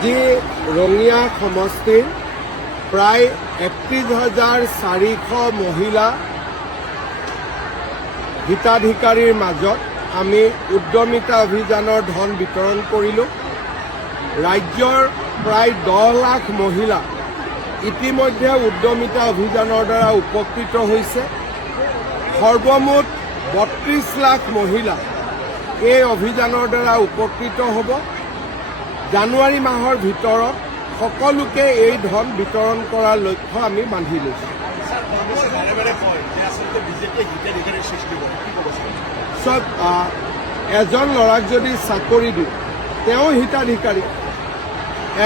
আজি ৰঙিয়া সমষ্টিৰ প্ৰায় 31,400 মহিলা হিতাধিকাৰীৰ মাজত আমি উদ্যমিতা অভিযানৰ ধন বিতৰণ কৰিলোঁ। ৰাজ্যৰ প্ৰায় 10 লাখ মহিলা ইতিমধ্যে উদ্যমিতা অভিযানৰ দ্বাৰা উপকৃত হৈছে। সৰ্বমুঠ 32 লাখ মহিলা এই অভিযানৰ দ্বাৰা উপকৃত হ'ব। জানুৱাৰী মাহৰ ভিতৰত সকলোকে এই ধন বিতৰণ কৰাৰ লক্ষ্য আমি বান্ধি লৈছোঁ। চব এজন ল'ৰাক যদি চাকৰি দিওঁ তেওঁ হিতাধিকাৰী,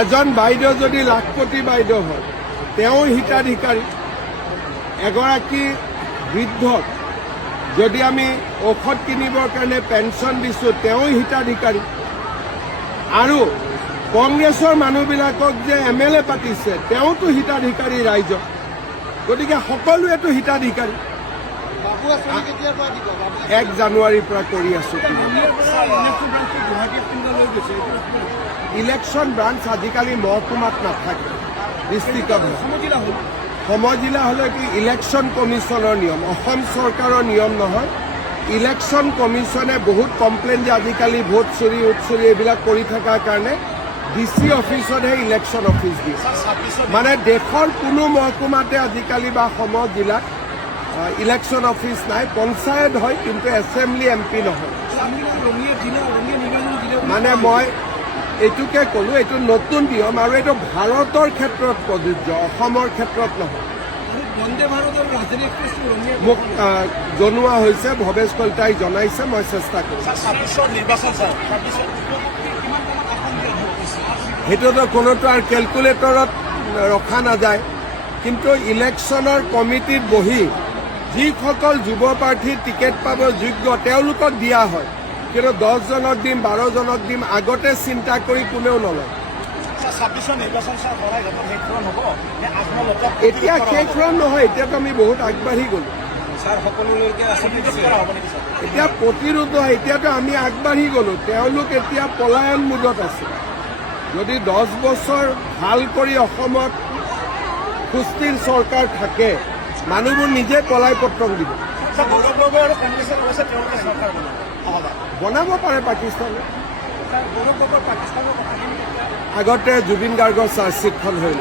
এজন বাইদেউ যদি লাখপতি বাইদেউ হয় তেওঁ হিতাধিকাৰী, এগৰাকী বৃদ্ধক যদি আমি ঔষধ কিনিবৰ কাৰণে পেঞ্চন দিছোঁ তেওঁ হিতাধিকাৰী, আৰু কংগ্ৰেছৰ মানুহবিলাকক যে MLA পাতিছে তেওঁতো হিতাধিকাৰী ৰাইজ, গতিকে সকলোৱেতো হিতাধিকাৰী। 1 জানুৱাৰীৰ পৰা কৰি আছোঁ। ইলেকশ্যন ব্ৰাঞ্চ আজিকালি মহকুমাত নাথাকে, ডিষ্ট্ৰিক্টত সমজিলা হ'লে কি ইলেকশ্যন কমিশ্যনৰ নিয়ম, অসম চৰকাৰৰ নিয়ম নহয়। ইলেকশ্যন কমিশ্যনে বহুত কমপ্লেইন যে আজিকালি ভোট চুৰি উৎচুৰি এইবিলাক কৰি থকাৰ কাৰণে DC অফিচতহে ইলেকশ্যন অফিচ দিয়ে। মানে দেশৰ কোনো মহকুমাতে আজিকালি বা সমজিলাত ইলেকশ্যন অফিচ নাই। পঞ্চায়ত হয় কিন্তু এছেম্বলি MP নহয়। মানে মই এইটোকে ক'লোঁ, এইটো নতুন নিয়ম আৰু এইটো ভাৰতৰ ক্ষেত্ৰত প্ৰযোজ্য, অসমৰ ক্ষেত্ৰত নহয়। মোক জনোৱা হৈছে, ভৱেশ কলিতাই জনাইছে, মই চেষ্টা কৰিম। সেইটোতো কোনোটো আৰু কেলকুলেটৰত ৰখা নাযায়, কিন্তু ইলেকশ্যনৰ কমিটিত বহি যিসকল যুৱ প্ৰাৰ্থীৰ টিকেট পাব যোগ্য তেওঁলোকক দিয়া হয়, কিন্তু 10 জনক দিম 12 জনক দিম আগতে চিন্তা কৰি কোনেও নলয়। এতিয়া শেষ নহয়, এতিয়াতো আমি বহুত আগবাঢ়ি গ'লো। এতিয়া প্ৰতিৰোধ নহয়, এতিয়াতো আমি আগবাঢ়ি গ'লো। তেওঁলোক এতিয়া পলায়ন মুডত আছে। যদি 10 বছৰ ভাল কৰি অসমত সুস্থিৰ চৰকাৰ থাকে, মানুহবোৰ নিজে পলাই পত্ৰং দিব। বনাব পাৰে পাকিস্তানে। আগতে জুবিন গাৰ্গৰ চাৰ্জশ্বিটখন হৈ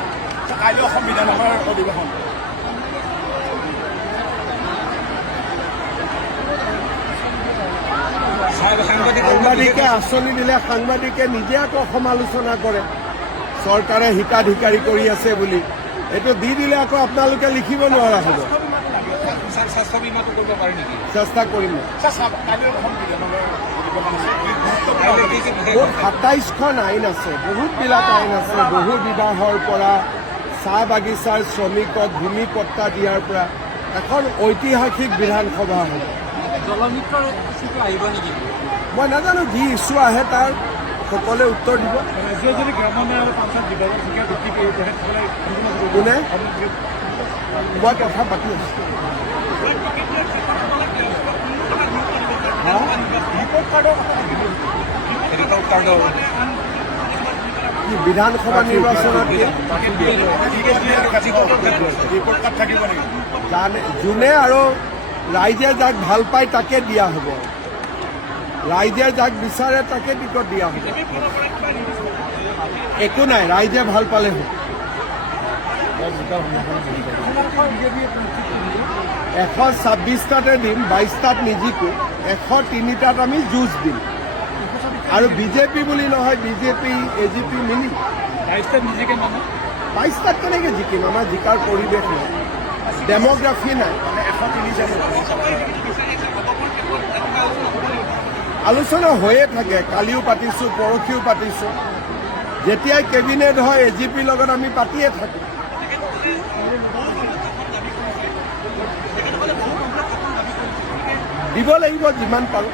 সাংবাদিকে আঁচনি দিলে সাংবাদিকে নিজে আকৌ সমালোচনা কৰে চৰকাৰে হিতাধিকাৰী কৰি আছে বুলি। এইটো দি দিলে আকৌ আপোনালোকে লিখিব নোৱাৰা হ'ব। চেষ্টা কৰিম। 27খন আইন আছে, বহুতবিলাক আইন আছে। বহু বিবাহৰ পৰা চাহ বাগিচাৰ শ্ৰমিকক ভূমি পট্টা দিয়াৰ পৰা এখন ঐতিহাসিক বিধানসভা হ'ব। মই নাজানো, যি ইছ্যু আহে তাৰ সকলোৱে উত্তৰ দিব। কোনে? মই কথা পাতি আছোঁ। বিধানসভা নিৰ্বাচনত যোনে আৰু ৰাইজে যাক ভাল পায় তাকে দিয়া হ'ব। ৰাইজে যাক বিচাৰে তাকে টিকট দিয়া হ'ব। একো নাই, ৰাইজে ভাল পালে হ'ব। 126টাতে দিম, 22টাত নিজিকো, 103টাত আমি যুঁজ দিম। আৰু বিজেপি বুলি নহয়, বিজেপি AGP মিলি 22টাত কেনেকৈ জিকিম? আমাৰ জিকাৰ পৰিৱেশ নাই, ডেম'গ্ৰাফি নাই। আলোচনা হৈয়ে থাকে, কালিও পাতিছোঁ, পৰহিও পাতিছোঁ। যেতিয়াই কেবিনেট হয় AGPৰ লগত আমি পাতিয়ে থাকোঁ। দিব লাগিব যিমান পাৰোঁ।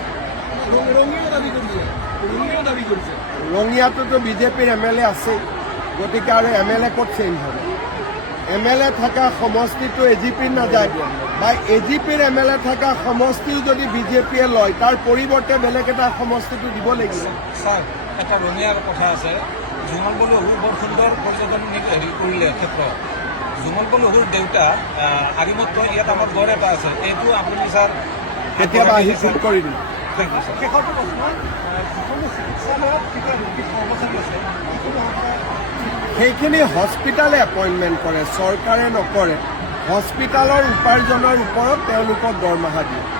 ৰঙিয়াটোতো বিজেপিৰ MLA আছেই, গতিকে আৰু MLA ক'ত চেঞ্জ হ'ব? MLA থকা সমষ্টিটো AGPৰ নাযায়, বা AGPৰ MLA থকা সমষ্টিও যদি বিজেপিয়ে লয় তাৰ পৰিৱৰ্তে বেলেগ এটা সমষ্টিটো দিব লাগিব। স্যাৰ, এটা ৰঙিয়াৰ কথা আছে জুমল বলুহুৰ বৰ সুন্দৰ পৰ্যটন হেৰি কৰিলে ক্ষেত্ৰ জুমল বলুহুৰ দেউতা আৰিমত ইয়াত আমাৰ গড় এটা আছে এইটো আপুনি ছাৰ কেতিয়াবা আহি ঠিক কৰি দিম থেংক ইউ ছাৰ শেষৰটো প্ৰশ্ন যিকোনো চিকিৎসালয়ত কিবা ৰোগী কৰ্মচাৰী আছে যিকোনো সেইখিনি হস্পিটালে এপইণ্টমেণ্ট কৰে চৰকাৰে নকৰে হস্পিটালৰ উপাৰ্জনৰ ওপৰত তেওঁলোকক দৰমহা দিয়ে